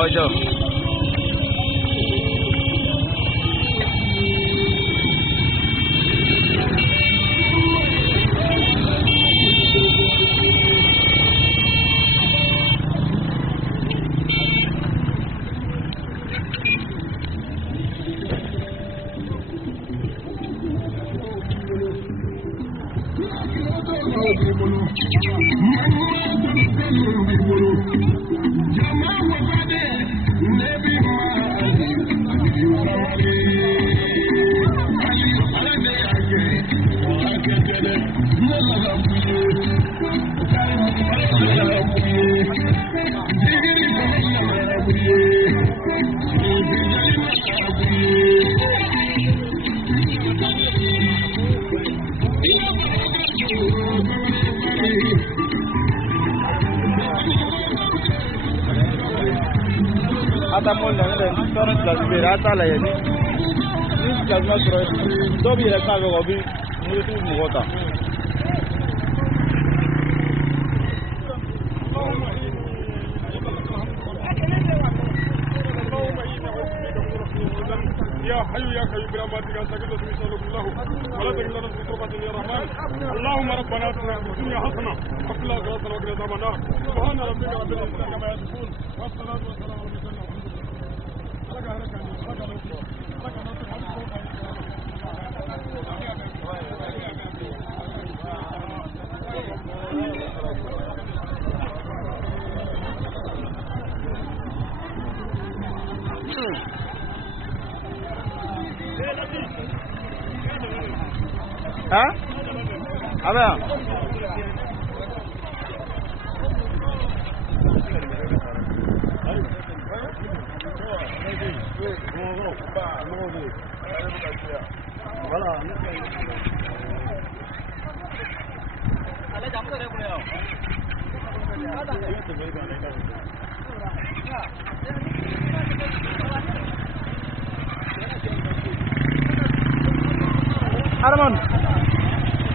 Ojo. Ata mo na ngene toro plus pirata la yeni ni plus ma tro do bi reka go bi ni tu mu gota يا حي يا قيوم برحمتك استغفر الله ولا تكلنا في توبة يا رحمن اللهم ربنا اتنا في الدنيا حسنة وفي الآخرة حسنة وقنا عذاب النار سبحان ربك رب العزة عما يصفون والصلاة والسلام على المرسلين ha aba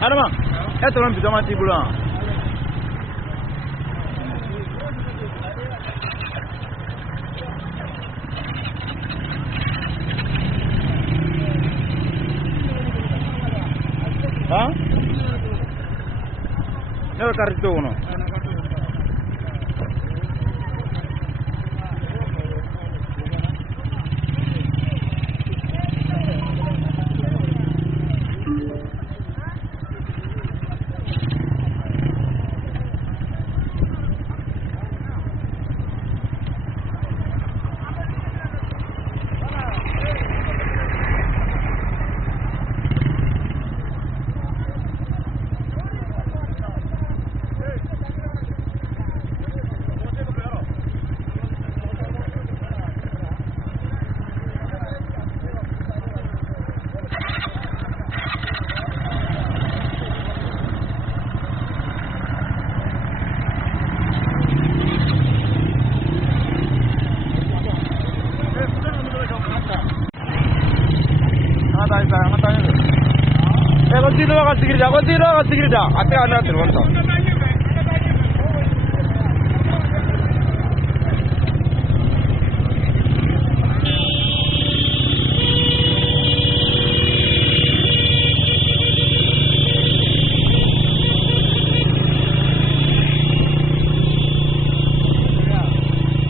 Adama, eto ron bitama tibula. Ha? Nero carrito uno. Continua, hasta ganar el voto.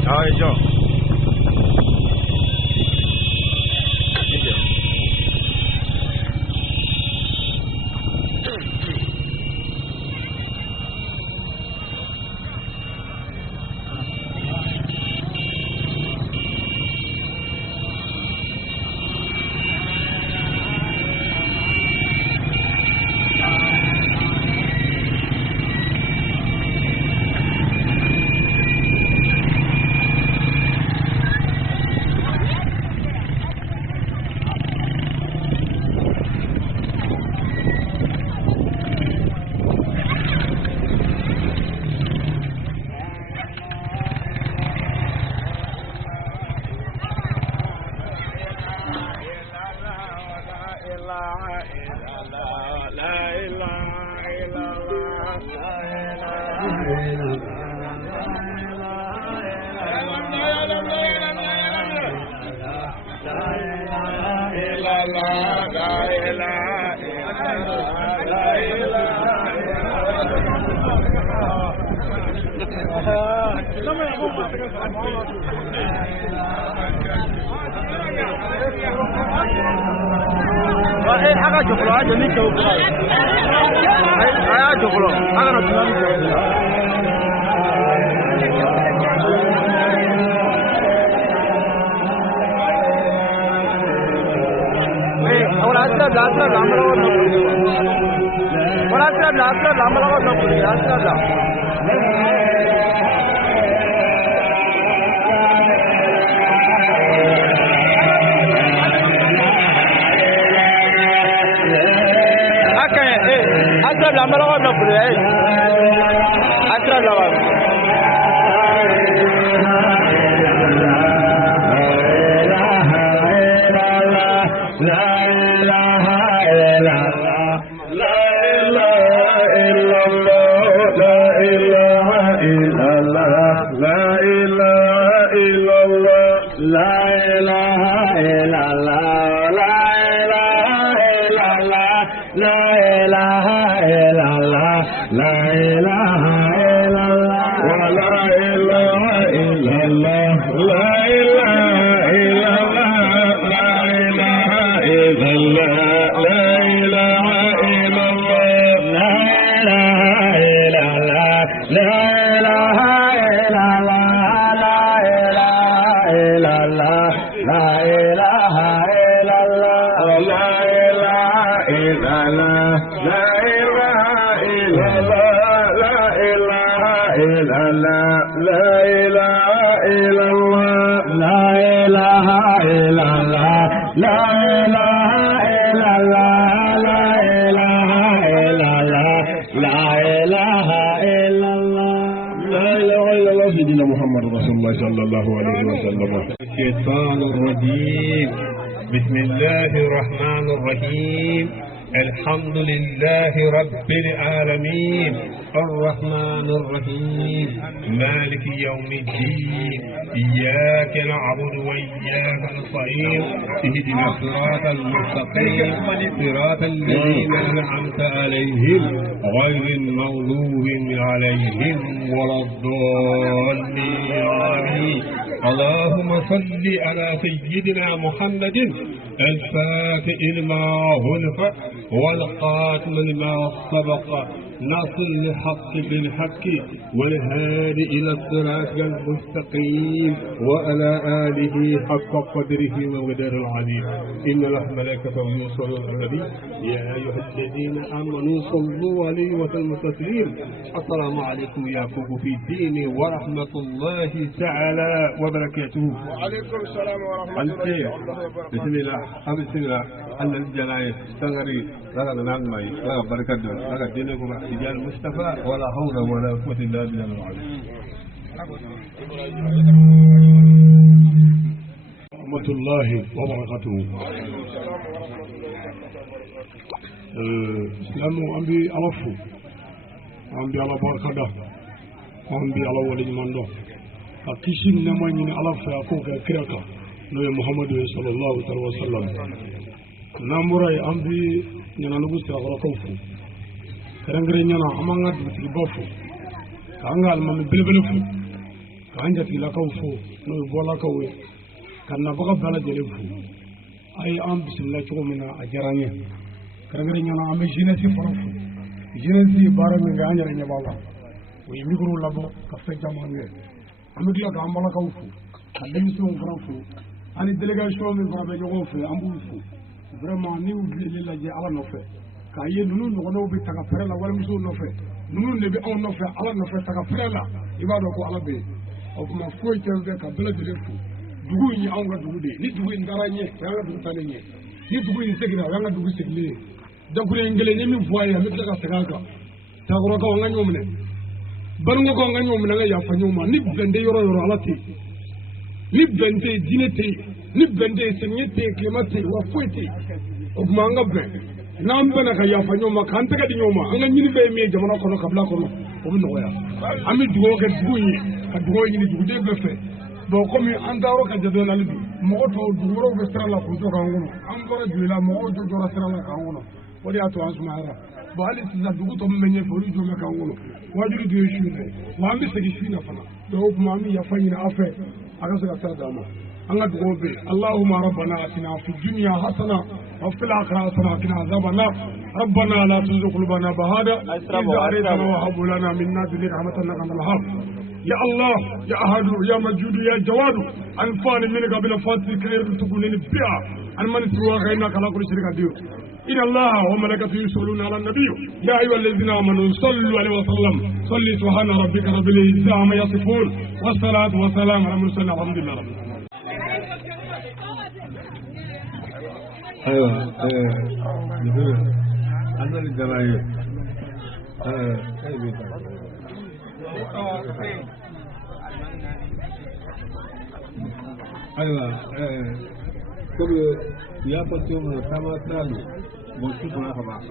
Ay, yo. Aga joklo aja ni joklo. Aya joklo. Aga no tuan. Ahora hasta la lambala no. Ahora hasta la lambala no puede. Hasta la. Atrás la mala no puede. Atrás la va. صلى الله عليه وسلم. الشيطان الرجيم. بسم الله الرحمن الرحيم. الحمد لله رب العالمين الرحمن الرحيم مالك يوم الدين إياك نعبد وإياك نستعين اهدنا الصراط المستقيم صراط الذين أنعمت عليهم غير المغضوب عليهم ولا الضالين. اللهم صل على سيدنا محمد الفاتح لما غلق والقاتم لما سبق ناصر الحق بالحق والهادي إلى الصراط المستقيم وعلى آله حق قدره وقدر العظيم. إن الملائكة يصلون على النبي يا أيها الذين آمنوا صلوا عليه وسلموا تسليما. السلام عليكم يا أخوة في الدين ورحمة الله تعالى وبركاته. وعليكم السلام ورحمة الله وبركاته. بسم الله بسم الله الله الجلال تغري لا نان ماي لا بركة لا دينكم رجال مصطفى ولا حول ولا قوة إلا بالله العلي. رحمة الله وبركاته. إسلام أمبي ألفو أمبي على بركة أمبي على ولي مندو أكيشين نما ين ألفو أكوك كركا نبي محمد صلى الله عليه وسلم. ناموراي أمبي ينالوغو سيرا كوفو كرنغري نانا أمانغا دبتي بافو كأنغا المامي بلبلفو كأنجا تيلا كوفو نبي بولا كوي كأننا بغا بلا جلفو أي أم بسم الله تقومنا أجرانيا كرنغري نانا أمي جينيسي فرفو جينيسي بارا من غانيا رنيا بابا ويميكرو لابو كفتا جامانيا أمي كلا كأمبالا كوفو كاليمسون فرفو أني دélégation من فرابي جوغوفو أمبوفو vraiment ni oublié la je ala nofe ka ye nunu nogono be taga fere la wala muso nofe nunu ne be on nofe ala nofe taga fere la ibado ko ala be o kuma foy tembe ka bela de fu dugu yi an ga dugu de ni dugu ndara nye ya ga dugu tane nye ni dugu yi segina ya ga dugu segile da kure ngele ni min foye ya mi taga segaka ta goro ka nga nyomne barngo ko nga nyomne nga ya fanyoma ni bende yoro yoro ala ti ni bende dinete ni bende senyete klemate wa foete o manga be nambe na kaya fanyo makante ka dinyoma anga nyini be mi jamana kono kabla kono o bi noya ami dugo ke duyi ka dugo nyini dugo de be fe bo ko mi andaro ka jado na libi mɔgɔ tɔw dugukɔrɔw bɛ sira la k'u jɔ k'an kɔnɔ an bɔra Joila mɔgɔw jɔra sira la k'an kɔnɔ o de y'a to an sumayara hali sisan dugu tɔ min bɛ ɲɛfɛ olu jɔ bɛ k'an kɔnɔ wajulu dun ye su ye wa an bɛ segin su in na fana o kuma an bɛ yafa ɲini aw fɛ a ka se ka sira d'an ma an ka dugawu bɛ Allahumma rabbana atina fid dunya hasana wa fil akhirati hasana wa qina azaban nar ربنا لا تزغ قلوبنا بعد إذ هديتنا وهب لنا من لدنك رحمة إنك أنت الوهاب يا الله يا أحد يا مجود يا جواد أنفعني منك بلا فاتك تكونني بها أن من سواك إنك على كل شيء قدير إن الله وملائكته يصلون على النبي يا أيها الذين آمنوا صلوا عليه وسلم صلي سبحان ربك رب العزة عما يصفون والصلاة والسلام على المرسلين الحمد لله رب أنا الجرايد أيوة كل يابتهم كما سالوا بوشوفنا كمان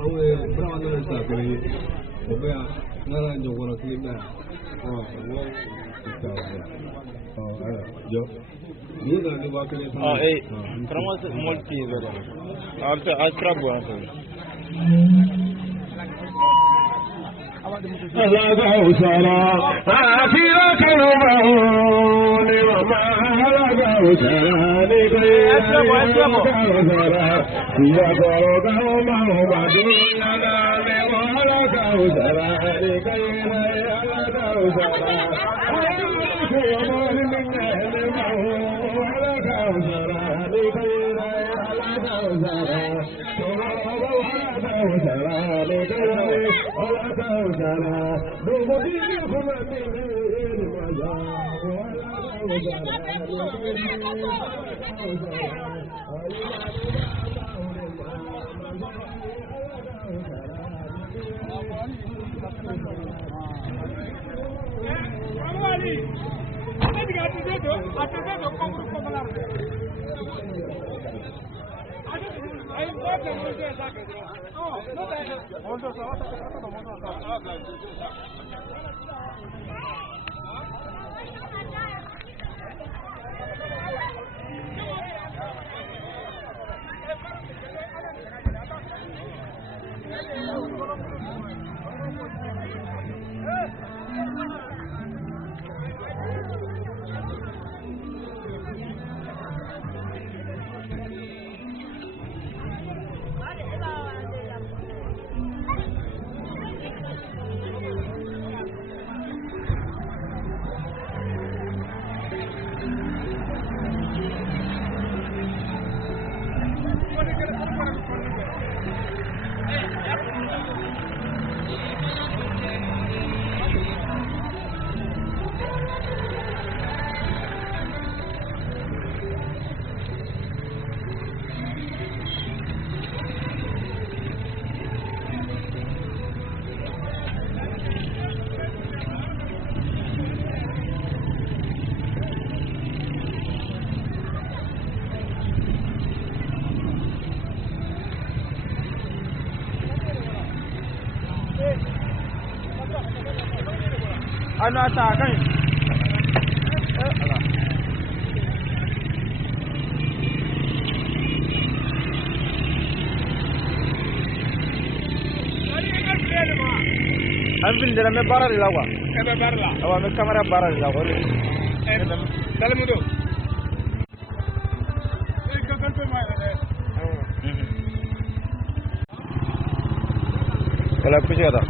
أو برانا نسافرين وبيا نرى نجورا كلنا جو Cramos molti vero. Al crabo anche. Alagawsara afira kalumahuni wa ma alagawsara ni kayagawsara Sirakoro Dieda ni wa alagawsara ni kayagawsara Ana ta kan an bin da me bara la wa me bara la awa me camera bara la wa salamudo ka kan to mai wala pujada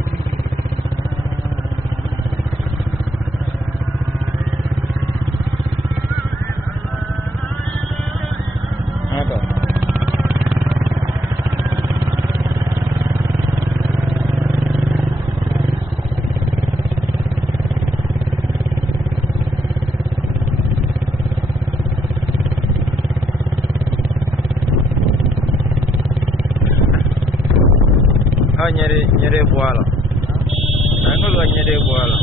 nyere voilà angolo nyere voilà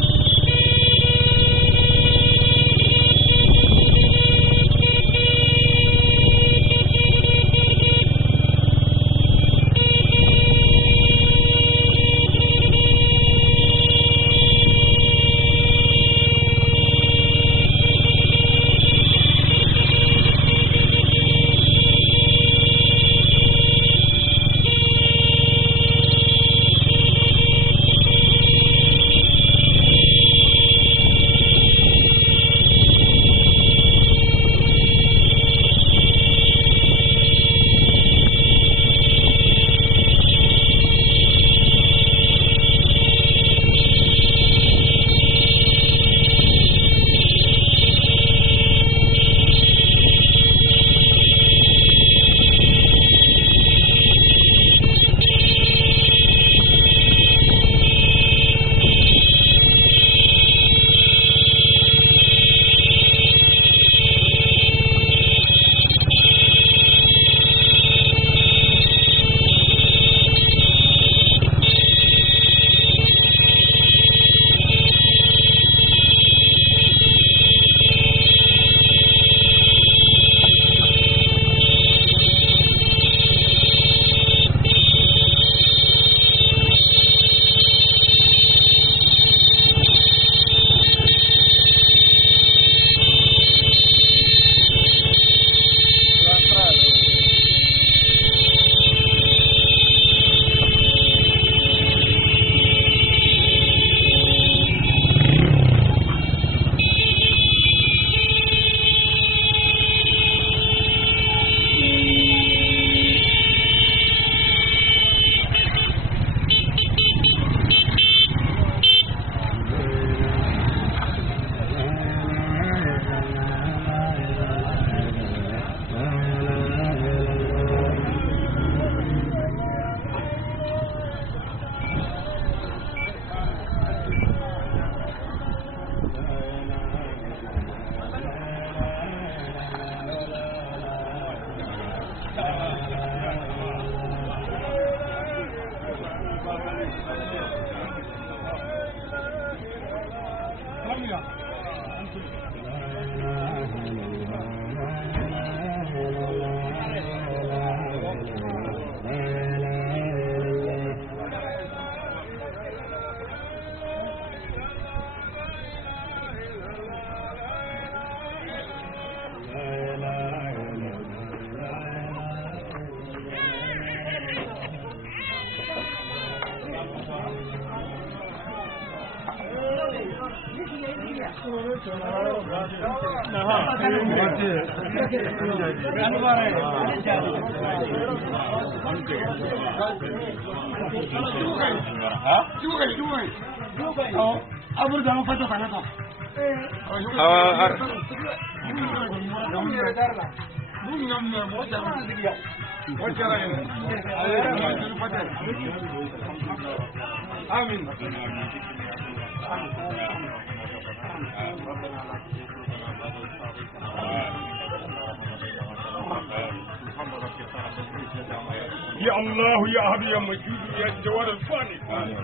يا الله يا أهل يا مجيد يا جواد الفاني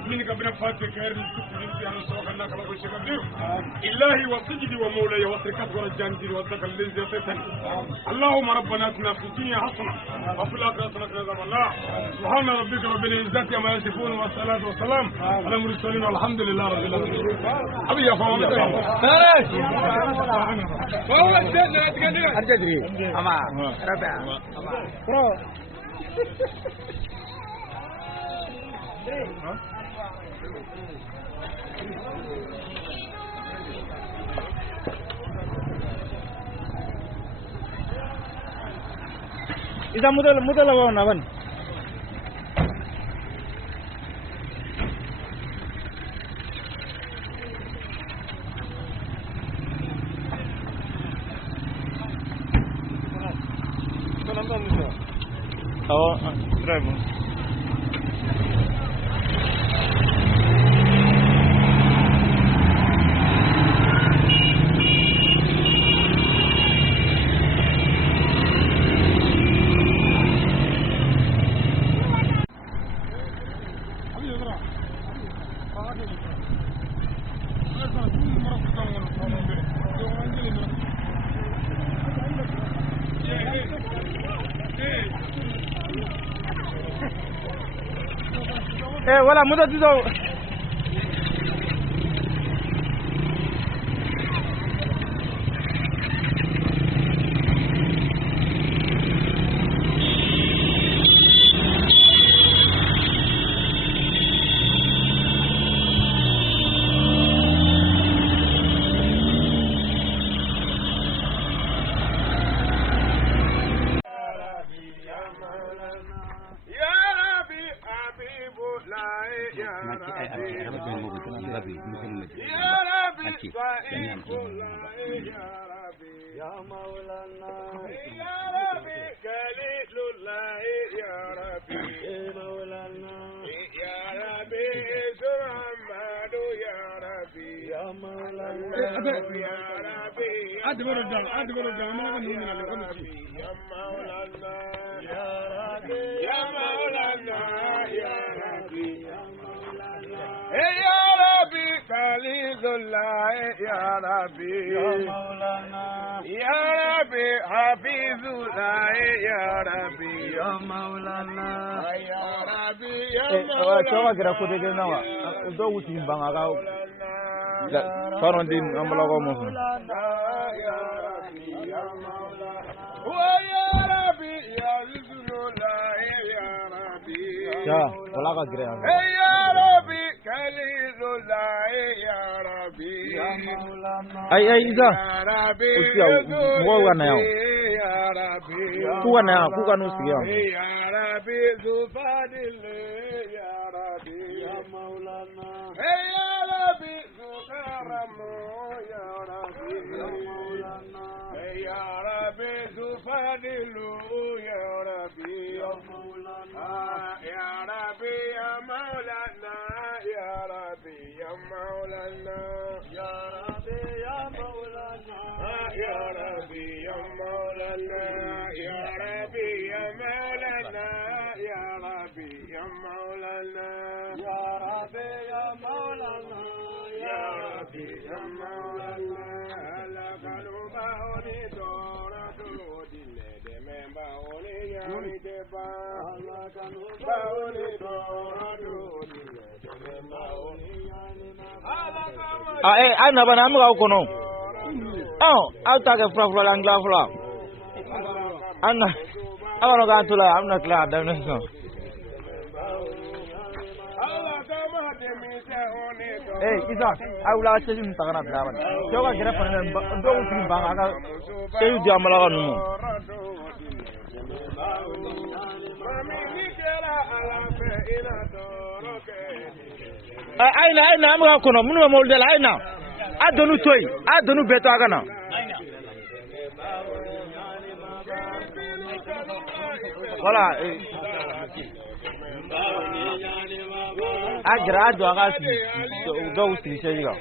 منك بنفاتك خير الكفر في أن سوق الناس لا بشك بدر إلهي وسجدي ومولاي وتركت ورجانتي وذكر الذي يتسن اللهم ربنا اتنا في الدنيا حسنة وفي الآخرة حسنة عذاب الله سبحان ربك رب العزة عما يصفون والصلاة والسلام على المرسلين والحمد لله رب العالمين أبي يا فاهم فهو الجنة أتكلم أما ربع برو إذا مدل لو نبان Oh, driver. Voilà, muda dizo. يا مولانا يا ربي كليل الله يا ربي يا مولانا يا ربي محمد يا ربي يا مولانا يا ربي أدبر الدم ما بنقول يا مولانا يا ربي يا مولانا يا ربي يا مولانا يا ربي خليل الله يا ربي يا مولانا يا ربي حفيظ الله يا ربي يا مولانا يا ربي يا مولانا Coba kira aku dege nawa. Udah usin bang agak. Karon din amalo ko mo. يا ربي يا مولانا ويا ربي يا رسول الله يا ربي Ya, wala ka kira. يا ربي خليل الله يا ربي يا مولانا Ay Isa. يا ربي Mo wa na yaw. يا ربي Ku wa na, ku ka no sigaw. يا ربي ذو فضل يا ربي يا مولانا يا ربي ذو كرم يا ربي يا مولانا يا ربي ذو فضل يا ربي يا مولانا يا ربي يا مولانا يا ربي يا مولانا يا ربي يا مولانا يا ربي يا مولانا يا ربي يا مولانا يا ربي يا مولانا يا ربي يا مولانا يا ربي يا مولانا لك نباوني دورا دودي لدي من باوني يامي دبا لك نباوني دورا دودي لدي من باوني يامي Ay na bana am ga ko no. Oh, au ta ke fra langla fra. Anna. Awano ga tula am na kla da no. Allah kama da mi Isa awla sejum tagana blaban joga gira fana do tin banga ga seyu di amala ga numu aina amga kono munu mo del aina adonu toy adonu beto agana voilà agra do aga do usi sejiga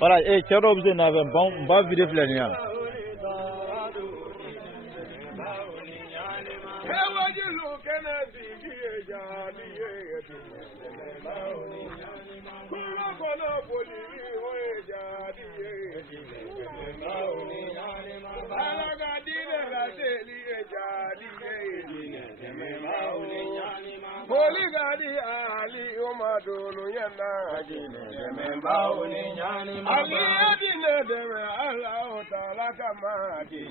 voilà chero bze na bon ba video flania Poligadi Ali Umadunu Yana Ali Adine Deme Allah Ta'ala Kamadi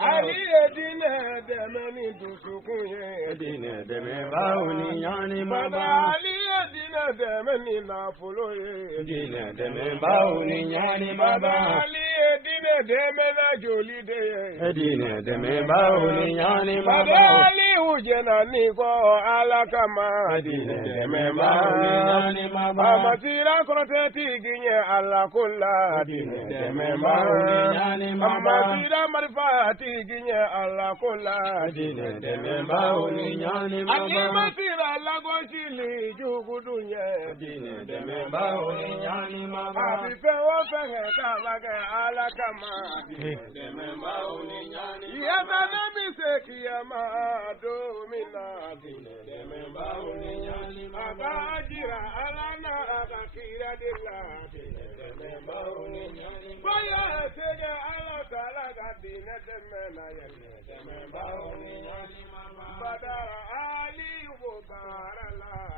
Ali Adine Deme Nindusukuye Adine Deme Bauni Yani Maba Ali Adine Deme Ninafuloye Adine Deme Bauni Yani Maba Ali Adine Deme Najolide Adine Deme Bauni Yani Maba Ali Ujena Niko Alakama Adine Deme Bauni Yani Maba Amasira Koroteti Ginye Alakola Adine Deme Bauni Yani Maba Amasira Marifati Ginye Alakola Adine Deme Bauni Yani Maba Amasira Lagoshili Jugudunye Adine Deme Bauni Yani Maba Abife Wofenge Kalaga Alakama Adine Deme Bauni Yani Maba Yamana Miseki Yamado Mina Adine Deme Bauni Yani Maba Ajira Alana Akakira Dilla Adine Deme Bauni Yani Maba Boya Sege Alakala Adine Deme Deme Bauni Yani Maba Badara Ali Ubara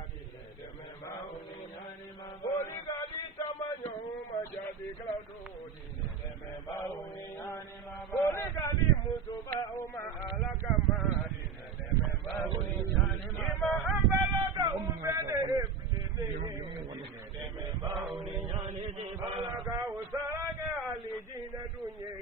Adine Deme Bauni Yani Maba Poligadi Tamanyo Majadi Klado Deme Bauni Yani Maba Poligadi Mutuba Oma Alakama Deme Bauni Yani Maba Ima Ambalaga Ubele Deme Bauni Yani Maba Alaga Usaraga Alijina Dunye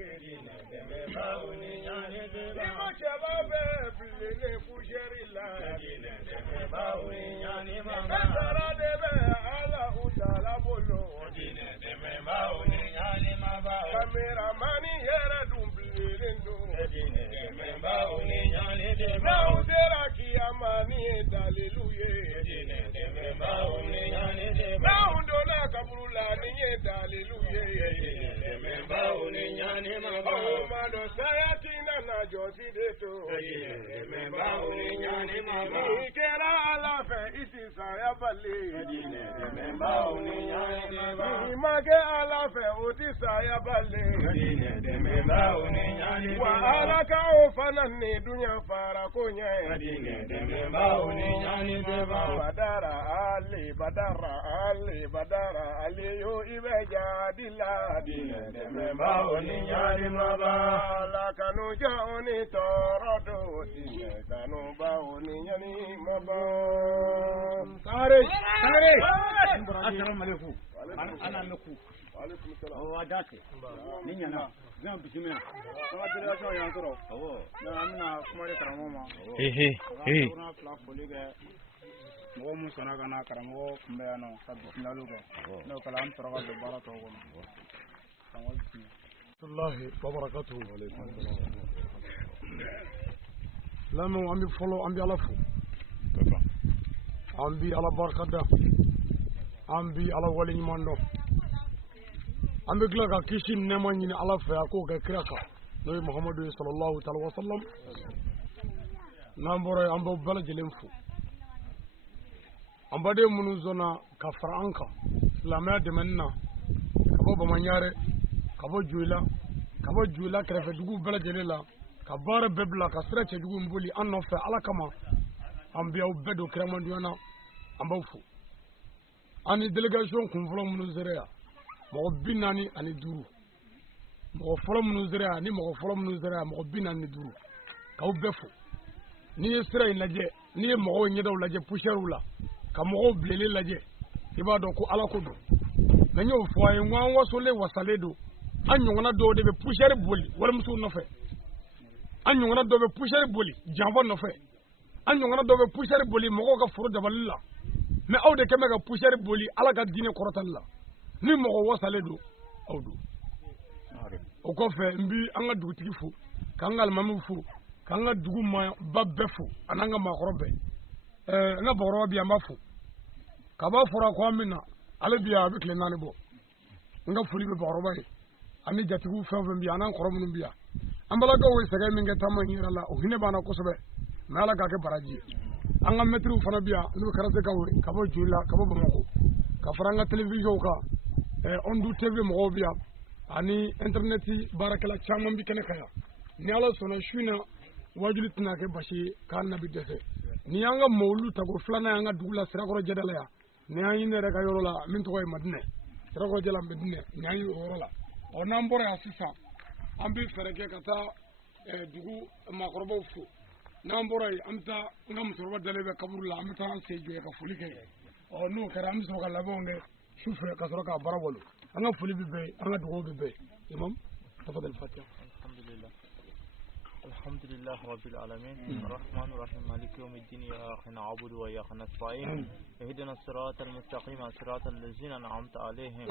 Deme Bauni Yani Maba Ima Chababe Blele Fujerila Deme Bauni Yani Maba Esara Debe Ala Utala Bolo Deme Bauni Yani Maba Kamera Mani Yera Dumblele Ndo Deme Bauni Yani Maba Now Dera Kiyamani Hallelujah Deme Bauni Yani Maba Now Dona Kabula Niye Hallelujah Deme Bauni Yani Maba Oh Mado Sayatina na Josi Deto Deme Bauni Yani Maba Ikera Alafe Iti Sayabale Deme Bauni Yani Maba Image Alafe Uti Sayabale Deme Bauni Yani Maba Wa Alaka Ofanani Dunya Farakonya Deme Bauni Yani Maba Badara Ali Yo Ibeja Dila Deme Bauni Yani Maba Lakanu Jaoni Torodo Kanu Bauni Yani Maba Sare Assalamu alaikum ana meku alaikum salam o adate ninya na zan bisime sama dire so yan toro na amina kuma re karamo ma na fla folige mo mu sona kana karamo kumbe ano sabinalu go no kala am toro ga bara to go wallahi wa barakatuhu alaykum assalam lamu ambi folo ambi alafu ambi ala barakada ambi ala wali nyimando ambi glaga kishin nema nyini ala fa ko ga kiraka nabi muhammadu sallallahu ta'ala wa sallam nambore ambo bala jelemfu ambade munu zona ka faranka islamaya de menna kabo bamanyare kabo juila krefe dugu bala jelela ka bara bebla ka sreche dugu mbuli anno fa ala kama ambiya bedo kremandiona ambawfu ani delegation kun fɔlɔ minnu sera yan mɔgɔ 40 ani 5 mɔgɔ fɔlɔ minnu sera ni mɔgɔ fɔlɔ minnu sera mɔgɔ 45 k'aw bɛɛ fo n'i ye sira in lajɛ n'i ye mɔgɔw ɲɛdaw lajɛ poussière la ka mɔgɔw bilelen lajɛ i b'a dɔn ko ala ko don mais y'o fɔ a ye n an wasolen wasalen don an ɲɔgɔnna dɔw de bɛ poussière boli walimusow nɔfɛ an ɲɔgɔnna dɔw bɛ poussière boli janfa nɔfɛ an ɲɔgɔnna dɔw bɛ poussière boli mɔgɔw ka foro dabali la mais aw de kɛmɛ ka poussière boli ala ka diinɛ kɔrɔtali la ni mɔgɔ wasalen don aw don o kɔfɛ n bi an ka dugutigi fo k'an ka alimamiw fo k'an ka dugu ba bɛɛ fo an'an ka maakɔrɔ bɛɛ n ka bakɔrɔba bi an b'a fo kaba fɔra ko an bɛ na ale bi yan a bɛ tile 4 bɔ n ka foli bɛ bakɔrɔba ye ani jatigiw fɛn o fɛn bi yan an'an kɔrɔ minnu bi yan an balakaw ye sɛgɛn min kɛ taama in yɛrɛ la o hinɛ b'an na kosɛbɛ mais ala k'a kɛ baraji ye an ka mɛtiriw fana bi yan n'u bɛ karatekaw ye ka bɔ Joli la ka bɔ Bamakɔ ka fara an ka télévision kan Ondu TV mɔgɔw bi yan ani internet baarakɛla caman bi kɛnɛ kan yan ni ala sɔnna su in na wajuli tɛna kɛ basi ye k'an nabi dɛsɛ ni y'an ka mawulu tago filanan y'an ka dugu la Sirakoro Dieda la yan ni y'an ye ne yɛrɛ ka yɔrɔ la min tɔgɔ ye Madinɛ Sirakoro Dieda Madinɛ ni y'an ye o yɔrɔ la n'an bɔra yan sisan an bɛ fɛɛrɛ kɛ ka taa dugu maakɔrɔbaw fo n'an bɔra yen an bɛ taa n ka musokɔrɔba dalen bɛ kaburu la an bɛ taa an sen jɔ ka foli kɛ n'o kɛra an bɛ sɔrɔ ka labɛnw kɛ su fɛ ka sɔrɔ k'a baara walo an ka foli bɛ bɛɛ an ka dugawu bɛ bɛɛ imam tafadal fatiha الحمد لله رب العالمين الرحمن الرحيم مالك يوم الدين إياك نعبد وإياك نستعين اهدنا الصراط المستقيم صراط الذين أنعمت عليهم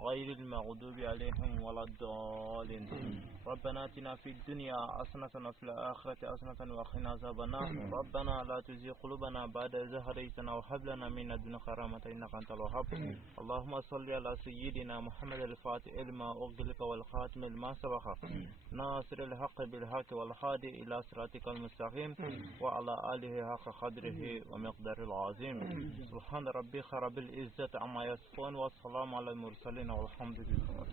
غير المغضوب عليهم ولا الضالين ربنا آتنا في الدنيا حسنة وفي الآخرة حسنة وقنا عذاب النار ربنا لا تزغ قلوبنا بعد إذ هديتنا وهب لنا من لدنك رحمة إنك أنت الوهاب اللهم صل على سيدنا محمد الفاتح لما أغلق والخاتم لما سبق ناصر الحق بالحق والهادي إلى صراطك المستقيم وعلى آله حق قدره ومقدار العظيم سبحان ربك رب العزة عما يصفون والسلام على المرسلين والحمد لله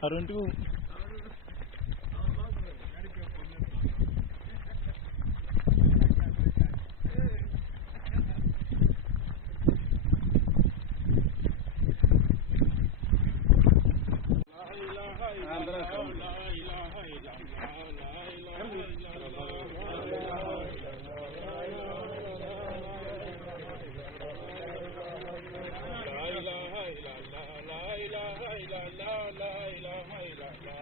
Aruntu la ilaha illallah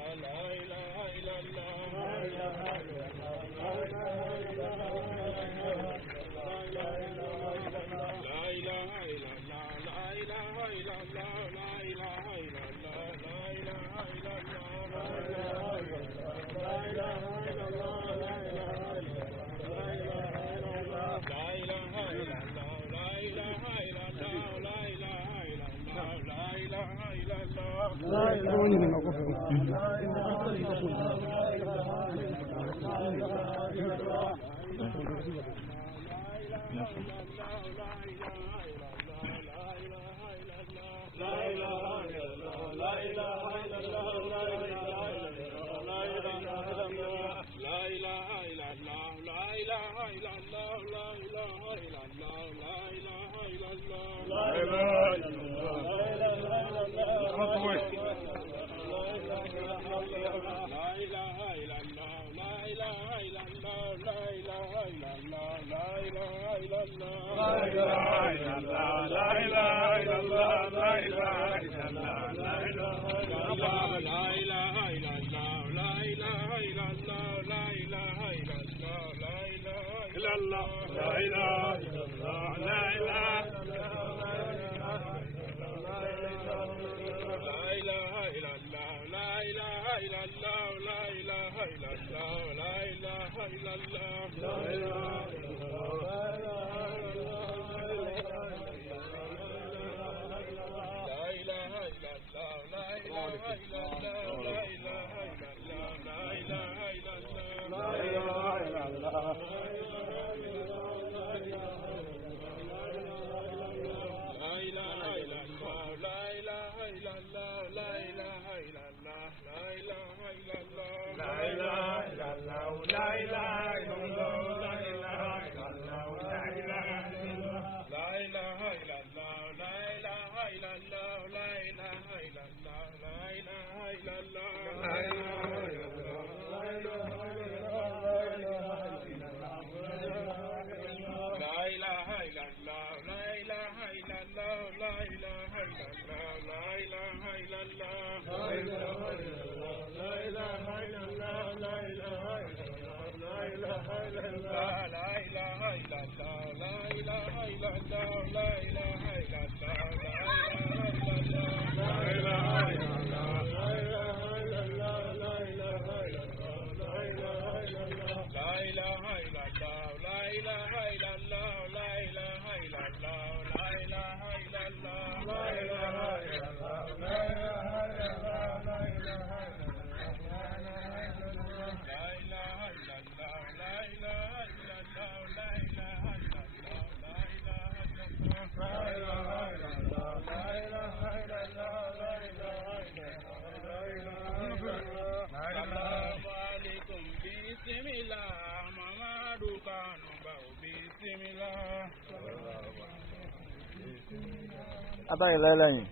Apa yang lain?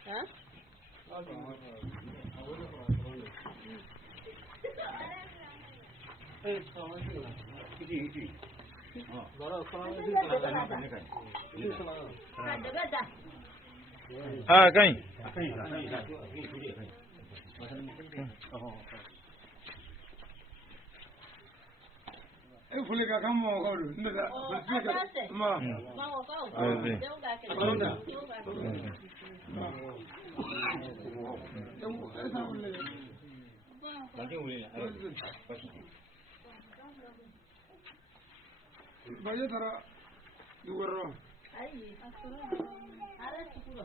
Kang. Fulika kama wakolu nda ma baje tara duwaro ai ara tukuro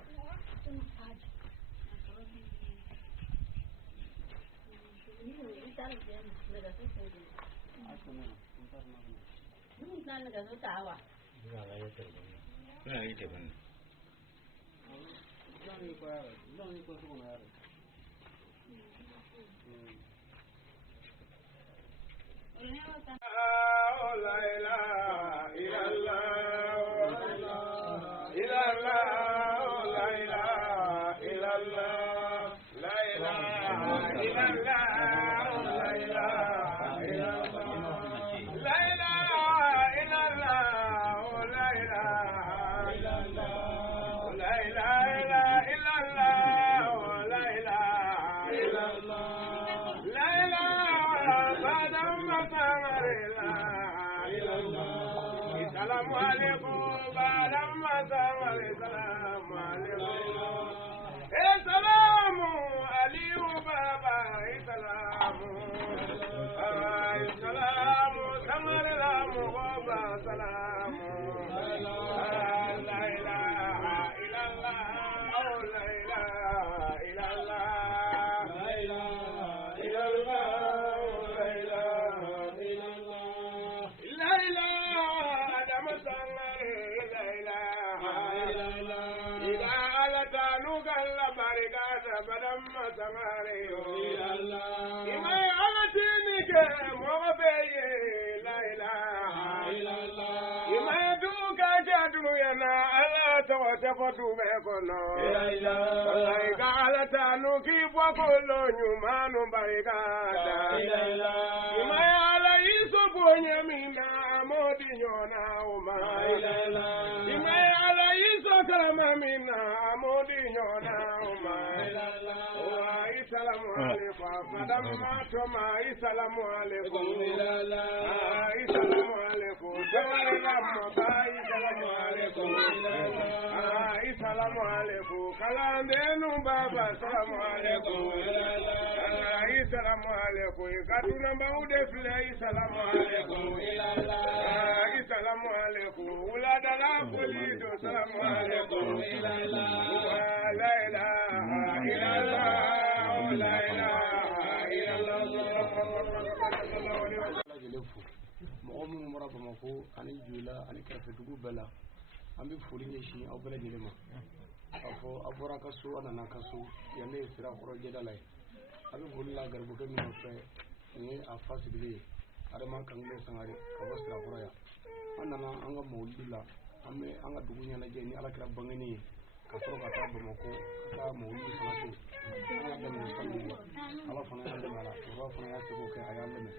Ambil fuli ni si, aku bela jadi mah. Aku orang kasu, anak kasu, yang ni Sirakoro Dieda lai. Ambil fuli lah garbukan ni apa? Ini apa sih beli? Ada mak kangle sangari, kawas Sirakoro ya. Anak angga maudi lah. Angga dukunya lagi ini ala kira bang ini. Kasro kata bermoko, kata maudi selatu. Angga ada musim ini. Ala fana ada malah, orang fana ya sebut ke ayam ni.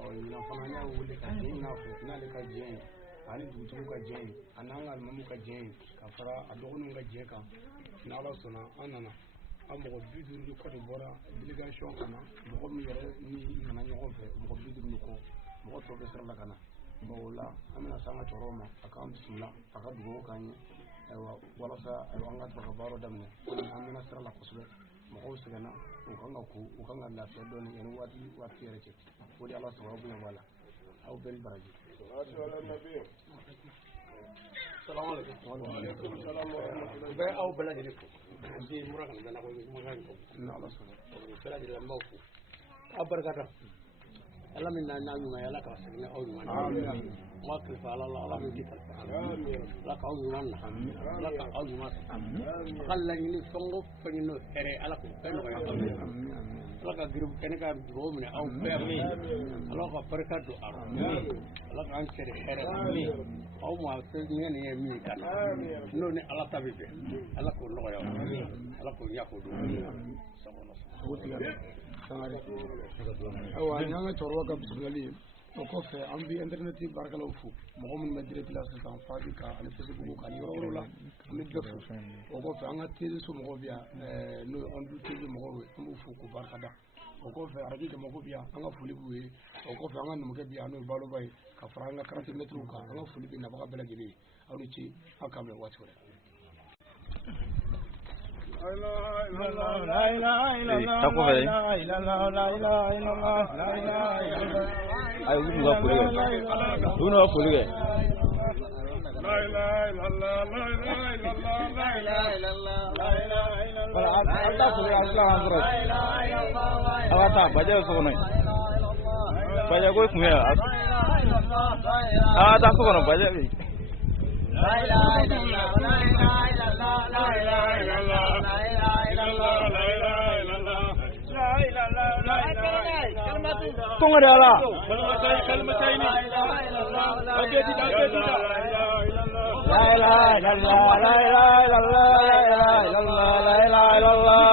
Oh ini fana ya uli kaji, ini kaji. Ani dutu ka jeng ananga mamu ka jeng kafara adogonu ka jeka na ala sona anana amogo biduru ni Côte d'Ivoire delegation kana mogo mi yere ni nana nyogo fe mogo biduru ni ko mogo to be sala kana bola amina sanga toroma aka bismillah aka dugo kanye wala sa anga to baro damne amina sala kusbe mogo segana o kanga la fe doni en wati yere ce wodi ala sababu ya wala au bel baraji السلام عليكم. وعليكم السلام ورحمة الله. بيع أو بلاد لكم. زي مرقم بنا قوي مرقم. نعم صحيح. بلاد الموفو. أبركاته. الله منا نعم ما يلا كاسرنا أو ما. آمين. ما كيف على الله من كتر. آمين. لا كأو ما. آمين. لا كأو ما. آمين. خلنا نسونغ فينو هري على كم فينو. آمين. لا كجروب كنا كجروب من أو فينو. لا كبركاته. آمين. لا كأنشر هري. آمين. أو ما سيدنا نيمي كان نوني على تبيه على كل نوع على كل يأكل أو أنا تروى كبسولي وكفى أم بي إنترنت بارك الله فو مهم مدينة الأسلام فابيكا على فيسبوك كان يقول لا مدفع وكفى أنا تيجي مغوبيا نو أندو تيجي مغوبي أم فو كبارك دا وكفى أرجع مغوبيا أنا فولي بوي وكفى أنا نمكبيا نو بالو باي كفرانغا 40 متر وكا أنا فولي بينا بقى بلا جلي أو نشي أكمل واتوري لا إله إلا الله لا إله إلا الله لا إله إلا الله لا إله إلا الله لا إله إلا الله أي وين غفوري وين غفوري لا إله إلا الله لا إله إلا الله لا إله إلا الله لا إله إلا الله أنت سوري أصلا هندرة لا إله إلا الله أواتها بجاء سكوني بجاء كوي كمية أواتها سكوني بجاء لا إله إلا الله لا إله إلا الله لا إله إلا الله لا إله إلا الله لا إله إلا الله لا إله إلا الله كم ada lah كلمتين لا إله إلا الله لا إله إلا الله لا إله إلا الله لا إله إلا الله لا إله إلا الله لا إله إلا الله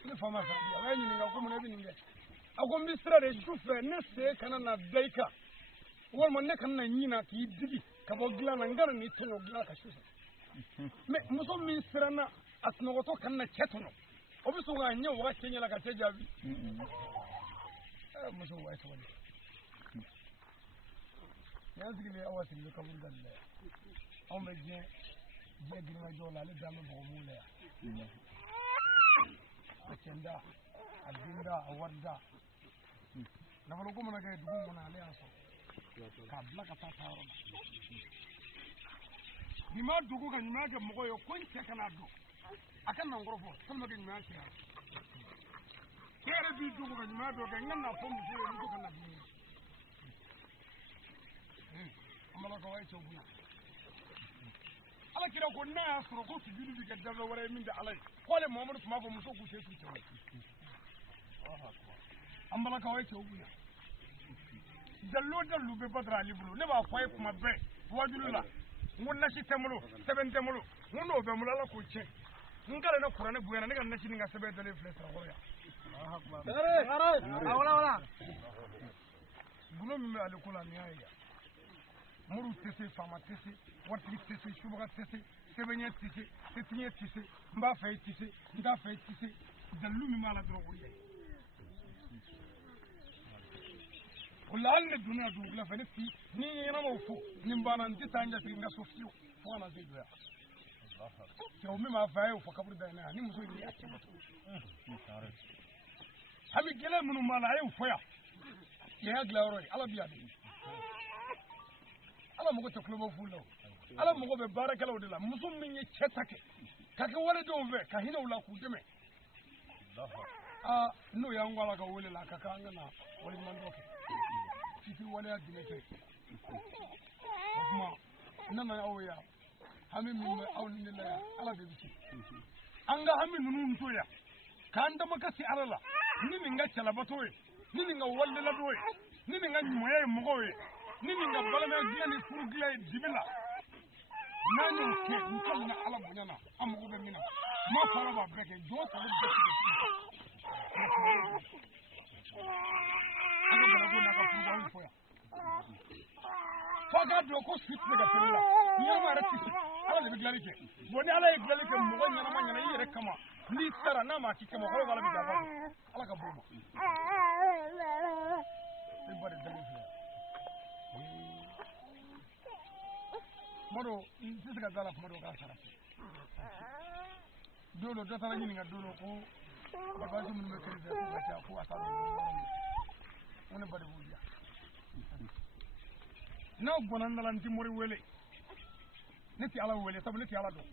ne fa ma sa bi a bɛ ɲininka ko mun ne bɛ nin kɛ a ko n bɛ sira de su fɛ ne sen kana na da i kan walima ne kana na ɲina k'i digi ka bɔ dilan na n kana n'i tɔɲɔ dilan ka su fɛ mɛ muso min siranna a sunɔgɔtɔ kana na cɛ tɔɲɔ o bɛ sɔn k'a ɲɛ waga cɛ ɲɛna ka cɛ jaabi muso wa sabali yan sigilen aw sigilen kaburu da la anw bɛ diɲɛ girimajɔ la ale dan bɛ bɔgɔ mun la yan a cɛnda a denda a warida nafolo ko mana kɛ dugu kɔnɔ ale y'a sɔrɔ k'a bila ka taa yɔrɔ la nin ma dogo ka ɲuman kɛ mɔgɔ ye ko n cɛ kana dɔn a ka nan kɔrɔ fɔ tellement que ɲuman sera cɛ yɛrɛ b'i dogo ka ɲuman dɔ kɛ n ka na fɔ muso ye muso ka na bi an balakaw ye cɛw bonya ala kira ko n'a y'a sɔrɔ ko sujudu bɛ kɛ dafɛ wɛrɛ ye min tɛ ala ye k'ale Muhamadu tun b'a fɔ muso k'u sen t'u cɛw ye an balakaw ye cɛw bonya jallo jallu bɛ Badara Ali bolo ne b'a fɔ a ye kuma bɛɛ wajulu la n ko nasi tɛ n bolo sɛbɛn tɛ n bolo n ko n'o bɛ n bolo ala k'o tiɲɛ n k'ale ne kuranɛ bonya ne ka nasi ni ka sɛbɛn dalen filɛ Sirakɔrɔ yan gulo min bɛ ale ko la nin y'a ye yan muru tɛ se faama tɛ se waritigi tɛ se subaga tɛ se sɛbɛnɲɛ tɛ se setiɲɛ tɛ se n b'a fɛ i tɛ se n t'a fɛ i tɛ se dalilu min b'a la dɔrɔn o ye o la hali ne donna yan dugu fɛ ne fi ni ɲɛnamaw fo ni n banna n tɛ taa n jatigi n ka so fiyewu fo ka na se jɔ yan cɛw min b'a fɛ a y'o fɔ kaburu da yan ni muso in y'a cɛ hami gɛlɛn minnu b'a la a y'o fɔ yan cɛya dilan yɔrɔ ye ala bɛ yan de ala mago tɛ kuloba fu la ala mago bɛ baarakɛlaw de la muso min ye cɛ ta kɛ ka kɛ waledenw fɛ ka hinɛ u la k'u dɛmɛ n'o y'an ko ala ka wele la ka kan an ka na waleɲuman dɔ kɛ fiti waleya dinɛ kɛ o tuma n nana aw yan hami min bɛ aw ni ne la yan ala de bɛ se an ka hami ninnu to yan k'an dama kasi ala la ni nin ka cɛlabato ye ni nin ka walideladon ye ni nin ka ɲumanya ye mɔgɔw ye ni nin ka balimaya dilan ni furu dilan ye dibi la n'an y'o kɛ n kɔni na ala bonya na an mago bɛ min na n ma fɔ ala b'a bɛɛ kɛ jɔn salo bɛɛ tigɛ an ka barabu n'a ka furu anw fɔ yan fo a k'a dɔn ko su tɛ ka tɛmɛ la ɲɛnama yɛrɛ tɛ se ala de bɛ dilanli kɛ bon ni ala ye dilanli kɛ mɔgɔ ɲɛnama ɲɛna i yɛrɛ kama n'i sara n'a ma k'i kama kɔrɔ b'ala bɛ dafa ala ka bɔ ma i ba de dalen filɛ Mado n tɛ se ka taa la kuma dɔ k'a sara don dɔ taara ɲininka don dɔ ko babasi minnu bɛ kiri fɛ ko ka ca ko a t'a dɔn yɔrɔ min ko ne ba de b'u diya n'aw bɔnna n dala n tɛ mori wele ne tɛ ala wele sabu ne tɛ ala dɔn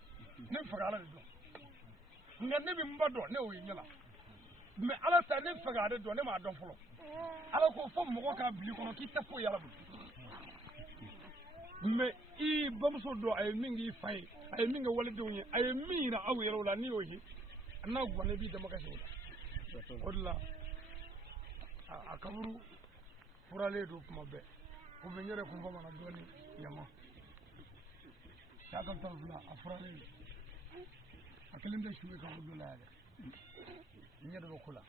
ne bɛ fɛ ka ala de dɔn nka ne bɛ n ba dɔn ne y'o ye ɲɛ la mɛ ala ta ne fɛ k'ale dɔn ne m'a dɔn fɔlɔ ala ko fɔ mɔgɔ k'a bili kɔnɔ k'i tɛ foyi yala bolo mɛ i bamuso dɔn a ye min k'i fa ye a ye min kɛ waledenw ye a ye min yira aw yɛrɛ la n'i y'o ye n'a guwanna i b'i dama kasi o la o de la a kaburu furalen don kuma bɛɛ o bɛ n yɛrɛ kun fɔ mana dɔɔni ɲama saka tan fila a furalen don a kelen tɛ su ye kaburu dɔ la yɛrɛ n ɲɛ de bɛ ko la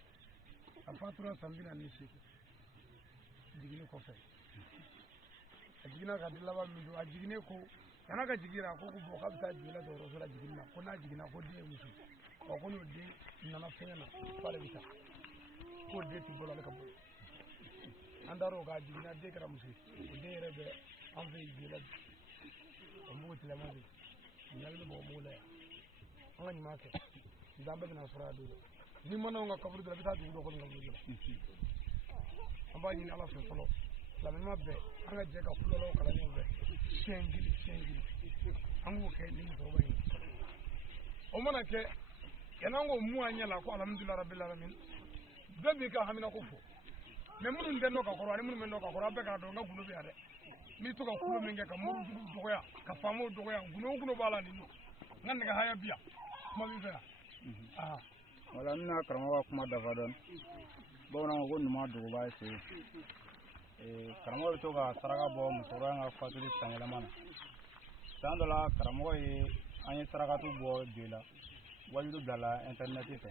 a fatura san 48 jiginni kɔfɛ a jiginna ka di laban min don a jiginnen ko kana ka jiginna ko bɔn k'a bɛ taa jigin la dɔgɔtɔrɔso la jiginni na ko n'a jiginna ko den ye muso ko n'o den nana fɛngɛ na k'ale bɛ taa k'o den tɛ bolo ale ka bolo an taara o k'a jiginna den kɛra muso ye o den yɛrɛ bɛ an fɛ yen jigin la bi o mugu tilama bɛ yen ɲali bɛ bɔ o mugu la yan an ka ɲuman kɛ n'an bɛɛ bɛna sɔrɔ a don ni mana ka kaburu dɔ la i bɛ taa dugu dɔ kɔnɔ kaburu dɔ la an b'a ɲini ala fɛ fɔlɔ lamɛnma bɛɛ an ka jɛ ka kulalaw kalan ɲɔgɔn fɛ siɲɛ kelen an k'o kɛ ni musokɔrɔba in o mana kɛ yan'an k'o mun an ɲɛ la ko alhamdulilahi rabbil alamin bɛɛ b'i ka hamina ko fɔ mɛ minnu tɛ nɔ ka kɔrɔ ani minnu bɛ nɔ ka kɔrɔ an bɛɛ k'a dɔn n ka gundo bɛ yan dɛ n b'i to ka kulo min kɛ ka morijugu dɔgɔya ka faamaw dɔgɔya gundo b'a la nin don n ka nɛgɛ haya bi yan kuma b'i fɛ yan wala n bɛna karamɔgɔ ka kuma dafa dɔɔni bamananw ko ɲuman dogoba ye se karamɔgɔ bɛ to ka saraka bɔ musokɔrɔba in ka fatuli san yɛlɛma na san dɔ la karamɔgɔ ye an ye sarakatu bɔ jo la wajudu bilala interinɛti fɛ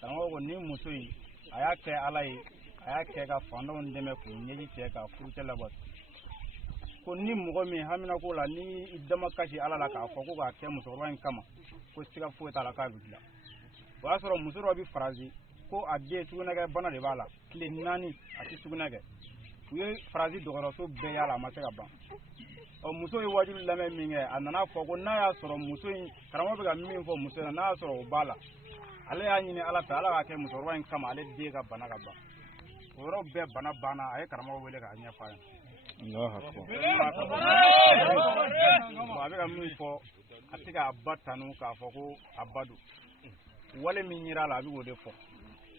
karamɔgɔ ko ni muso in a y'a kɛ ala ye a y'a kɛ ka fantanw dɛmɛ k'u ɲɛji cɛ ka furucɛ labato ko ni mɔgɔ min hamina ko la ni i dama kasi ala la k'a fɔ ko k'a kɛ musokɔrɔba in kama ko siga foyi t'a la k'a bɛ dilan o y'a sɔrɔ muso dɔ bɛ farazi ko a den sugunɛkɛ bana de b'a la tile 4 a tɛ sugunɛ kɛ u ye farazi dɔgɔtɔrɔso bɛɛ yala a ma se ka ban ɔ muso ye wajibi lamɛn min kɛ a nana fɔ ko n'a y'a sɔrɔ muso in karamɔgɔ bɛ ka min fɔ muso in na n'a y'a sɔrɔ o b'a la ale y'a ɲini ala fɛ ala k'a kɛ musokɔrɔba in kama ale den ka bana ka ban o yɔrɔ bɛɛ bana banna a ye karamɔgɔ wele k'a ɲɛfɔ a ye a bɛ ka min fɔ a tɛ k'a ba tanu k'a fɔ ko a ba don wale min yera a la a bɛ k'o de fɔ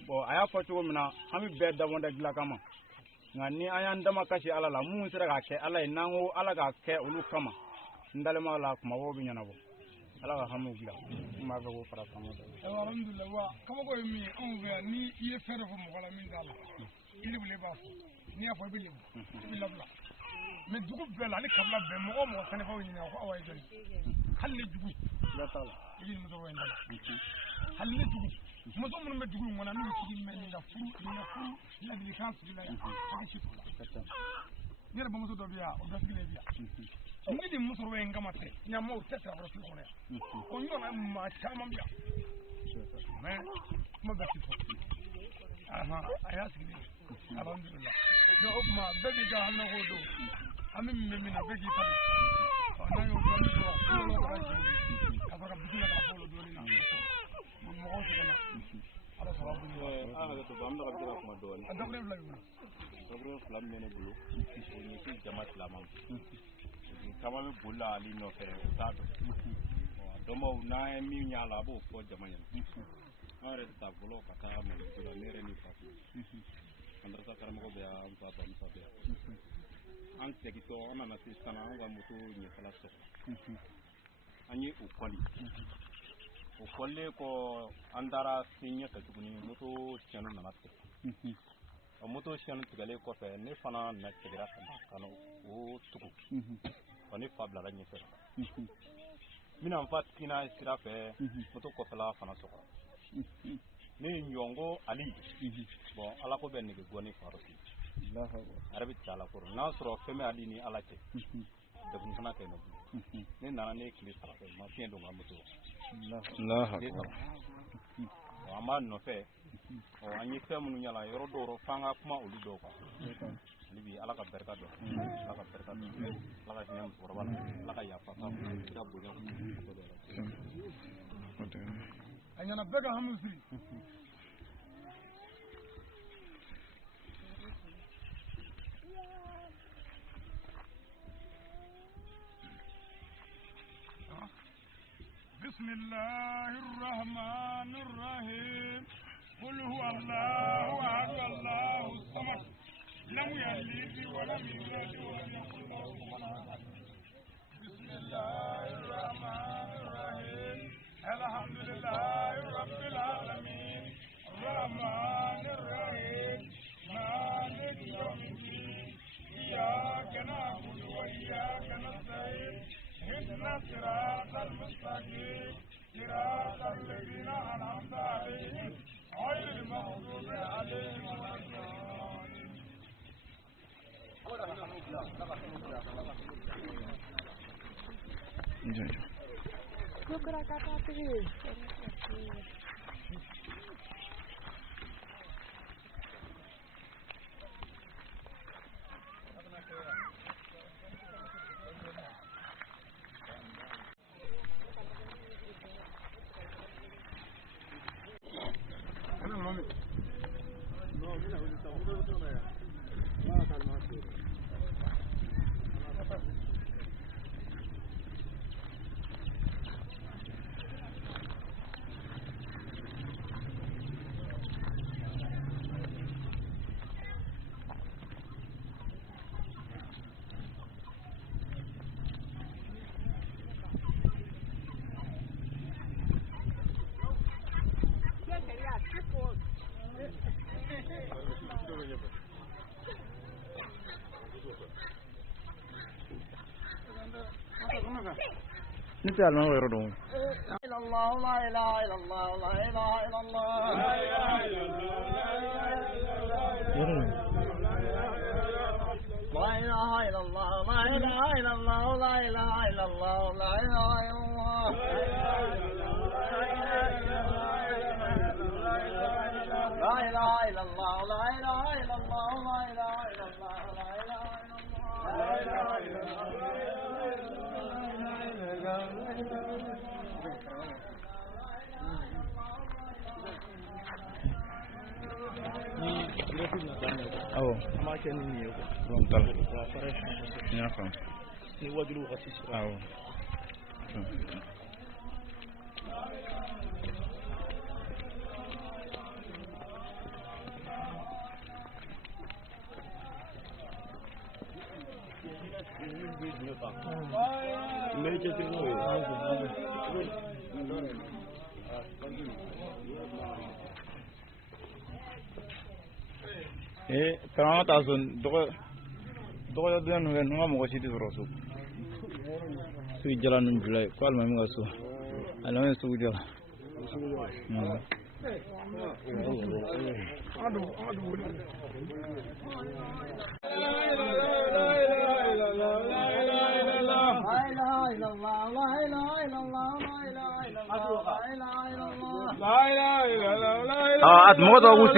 bon a y'a fɔ cogo min na an bɛ bɛɛ dabɔnda dilan kama nka ni an y'an dama kasi ala la mun sera k'a kɛ ala ye n'an ko ala k'a kɛ olu kama n dalen b'a la kumabaw bɛ ɲɛnabɔ ala ka hamiw dilan n b'a fɛ k'o fara fanga kan. alhamdulilayi wa kabako ye min ye anw fɛ yan ni i ye fɛn dɔ fɔ mɔgɔ la min t'a la i lebule b'a fɔ n'i y'a fɔ i bɛ lebu i bɛ labila mɛ dugu bɛɛ la ani kabila bɛɛ mɔgɔ o mɔgɔ sɛnɛfɔw ɲininka ko awa ye jɔn ye hali ni dugu i ye musokɔrɔba in dala hali ni dugu muso minnu bɛ dugu in kɔnɔ n'u sigi mɛ nin ka furu ladilikan sigi la yan a si furu la ne yɛrɛ bamuso dɔ bɛ yan o dɔ sigilen bɛ yan ni nin musokɔrɔba in kama tɛ ɲaamaw tɛ sirakɔrɔ fili kɔnɔ yan o ɲɔgɔnna maa caman bɛ yan mɛ kuma bɛɛ ti fɔ a y'a sigilen alhamdulilayi o tuma bɛɛ b'i ka haminako don an bɛ min bɛ min na bɛɛ k'i tabi n'an y'o dɔn dɔrɔn kunkolo kɔrɔ jigin ka sɔrɔ ka bisimila ka fɔ o dɔɔnin na mɔgɔw sɛgɛnna ala sababu ɲuman an ka to an bɛ ka jira kuma dɔɔnin a dakulen fila b'i bolo dakulen fila min bɛ ne bolo o ɲɛsin jama tilama caman bɛ boli la ale nɔfɛ o t'a dɔn dɔnbaw n'an ye min y'a la a b'o fɔ jama ɲɛna an yɛrɛ tɛ taa fɔlɔ ka taa mɛlɛko la ne yɛrɛ ni fa an darasa karamɔgɔ bɛ yan an fa bamusa bɛ yan an segintɔ an nana se sisan an ka moto ɲɛfɛla sɔrɔ an ye o kɔli o kɔlilen kɔ an taara se ɲɛfɛ tuguni moto siɲɛnu nana tigɛ o moto siɲɛnu tigɛlen kɔfɛ ne fana seginna ka na o tugu ɔ ne fa bilara ɲɛfɛ n bɛna n fa tiginna sira fɛ moto kɔfɛla fana sɔgɔra ne ye ɲɔngo ali bon ala ko bɛ nege gɔ ne fa rɔ ten a yɛrɛ bɛ tigɛ ala kɔrɔ n'a sɔrɔ fɛn bɛ ali ni ala cɛ degun fana kɛ ne bolo ne nana ne tile 3 kɛ ma fiɲɛ don n ka moto an b'a nɔfɛ an ye fɛn minnu yala yɔrɔ dɔw f'an ka kuma olu dɔw kan hali bi ala ka barika dɔn ala ka barika dɔn ala ka hinɛ musokɔrɔba la ala ka yafa ka bonya a ɲɛna bɛɛ ka hami siri بسم الله الرحمن الرحيم قل هو الله احد الله الصمد لم يلد ولم يولد ولم يكن له كفوا احد بسم الله الرحمن الرحيم الحمد لله رب العالمين الرحمن الرحيم مالك يوم الدين اياك نعبد واياك نستعين اهدنا الصراط المستقيم صراط الذين انعمت عليهم غير المغضوب عليهم ولا الضالين. نسأل ما هو يردون إلا الله لا إله إلا الله لا إله إلا الله لا إله إلا الله لا إله إلا الله لا إله إلا الله لا إله إلا الله لا إله إلا الله لا إله إلا الله لا إله إلا الله لا إله إلا الله لا إله إلا أو ما كان مني رون طلع فريش نعم نوجلو غسيس أو كلامات أصلا دغه د نو مو غشي دي رسو سو جلان من جلاي قال ما مغسو انا من سو جلا أتمنى أقول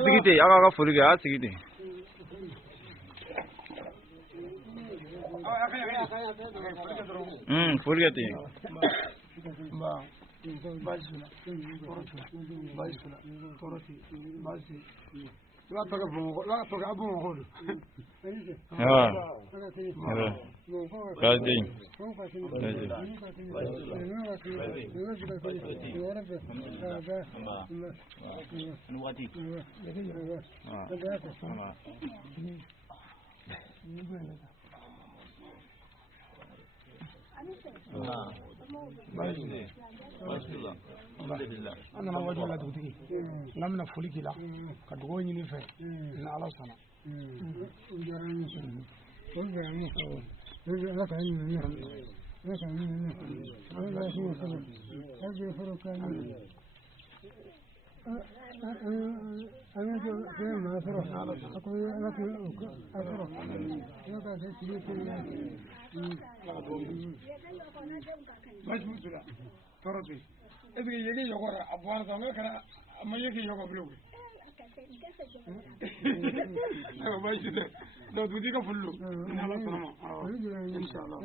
سكتي أكا فريق سكتي فريقتي لا تقع أبو مغول قاعدين أنا ما وجه لا تقولي لم نفولي كلا كدواني نفع إن على سنة toroti eske yegi yogora abwana sama kana amma yegi yogo blogu ayo bayi de do dudi ka fullu nala sama inshallah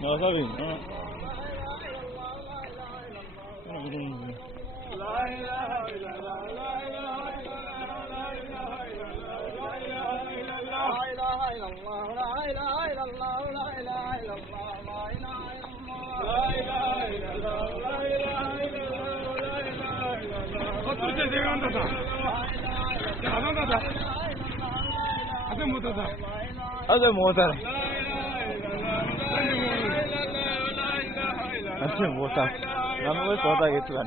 No, está bien. هذا موتر अच्छा मोटा नाम वो सोता है कितना